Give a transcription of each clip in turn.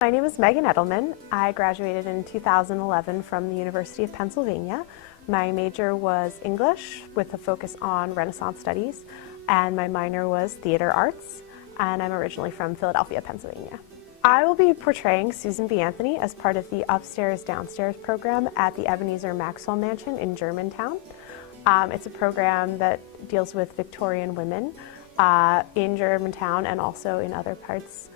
My name is Megan Edelman. I graduated in 2011 from the University of Pennsylvania. My major was English with a focus on Renaissance studies, and my minor was theater arts, and I'm originally from Philadelphia, Pennsylvania. I will be portraying Susan B. Anthony as part of the Upstairs Downstairs program at the Ebenezer Maxwell Mansion in Germantown. It's a program that deals with Victorian women in Germantown and also in other parts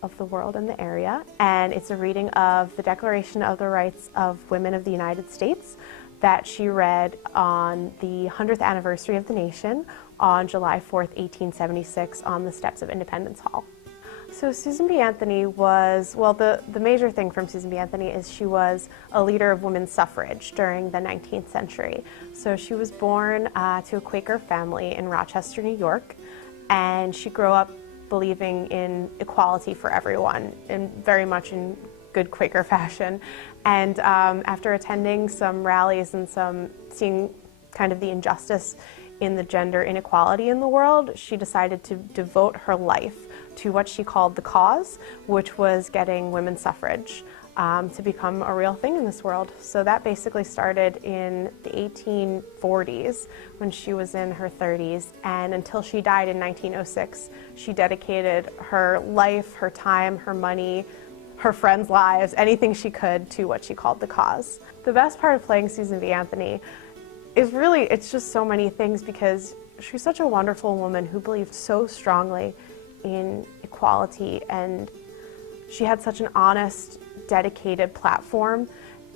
of the world and the area, and it's a reading of the Declaration of the Rights of Women of the United States that she read on the 100th anniversary of the nation on July 4th, 1876 on the steps of Independence Hall. So Susan B. Anthony was, well, the major thing from Susan B. Anthony is she was a leader of women's suffrage during the 19th century. So she was born to a Quaker family in Rochester, New York, and she grew up believing in equality for everyone, and very much in good Quaker fashion. And after attending some rallies and seeing kind of the injustice in the gender inequality in the world, she decided to devote her life to what she called the cause, which was getting women's suffrage to become a real thing in this world. So that basically started in the 1840s when she was in her 30s, and until she died in 1906, she dedicated her life, her time, her money, her friends' lives, anything she could to what she called the cause. The best part of playing Susan B. Anthony is really, it's just so many things, because she's such a wonderful woman who believed so strongly in equality, and she had such an honest, dedicated platform,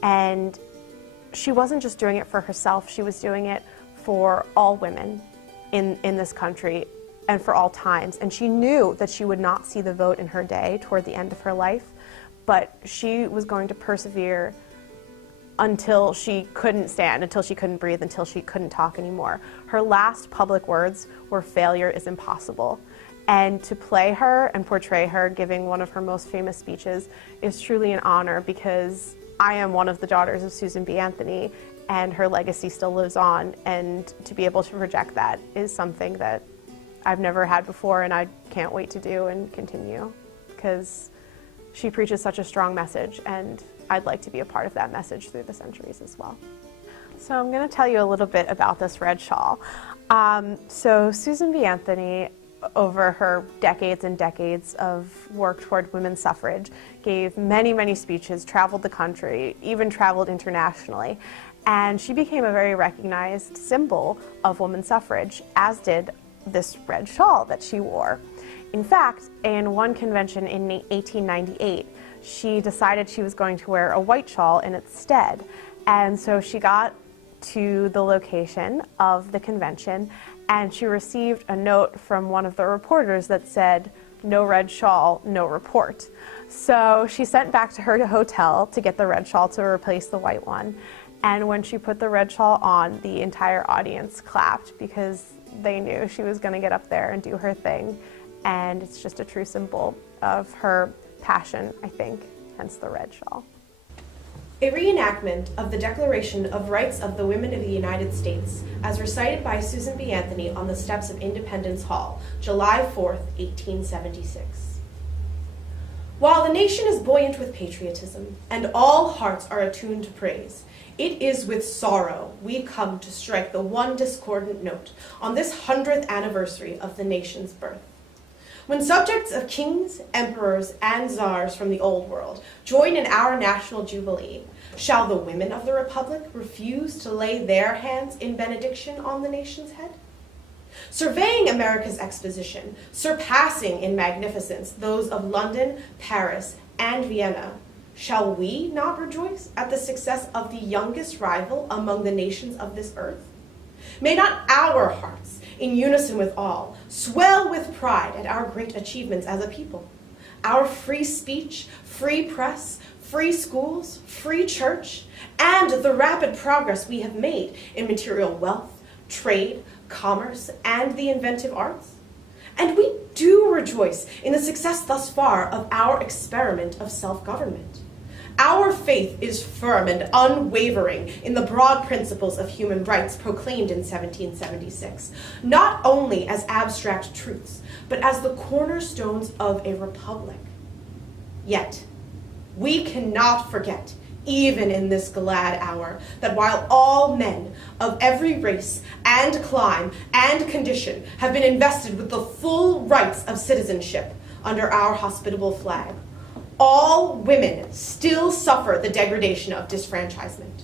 and she wasn't just doing it for herself, she was doing it for all women in this country and for all times. And she knew that she would not see the vote in her day toward the end of her life, but she was going to persevere until she couldn't stand, until she couldn't breathe, until she couldn't talk anymore. Her last public words were, "Failure is impossible." And to play her and portray her giving one of her most famous speeches is truly an honor, because I am one of the daughters of Susan B. Anthony, and her legacy still lives on, and to be able to project that is something that I've never had before, and I can't wait to do and continue, because she preaches such a strong message, and I'd like to be a part of that message through the centuries as well. So I'm going to tell you a little bit about this red shawl. So Susan B. Anthony, over her decades and decades of work toward women's suffrage, gave many, many speeches, traveled the country, even traveled internationally, and she became a very recognized symbol of women's suffrage, as did this red shawl that she wore. In fact, in one convention in 1898, she decided she was going to wear a white shawl in its stead, and so she got to the location of the convention, and she received a note from one of the reporters that said, "No red shawl, no report." So she sent back to her hotel to get the red shawl to replace the white one. And when she put the red shawl on, the entire audience clapped, because they knew she was going to get up there and do her thing. And it's just a true symbol of her passion, I think, hence the red shawl. A reenactment of the Declaration of Rights of the Women of the United States, as recited by Susan B. Anthony on the steps of Independence Hall, July 4th, 1876. While the nation is buoyant with patriotism, and all hearts are attuned to praise, it is with sorrow we come to strike the one discordant note on this 100th anniversary of the nation's birth. When subjects of kings, emperors, and czars from the old world join in our national jubilee, shall the women of the Republic refuse to lay their hands in benediction on the nation's head? Surveying America's exposition, surpassing in magnificence those of London, Paris, and Vienna, shall we not rejoice at the success of the youngest rival among the nations of this earth? May not our hearts, in unison with all, swell with pride at our great achievements as a people? Our free speech, free press, free schools, free church, and the rapid progress we have made in material wealth, trade, commerce, and the inventive arts? And we do rejoice in the success thus far of our experiment of self-government. Our faith is firm and unwavering in the broad principles of human rights proclaimed in 1776, not only as abstract truths, but as the cornerstones of a republic. Yet, We cannot forget, even in this glad hour, that while all men of every race and clime and condition have been invested with the full rights of citizenship under our hospitable flag, all women still suffer the degradation of disfranchisement.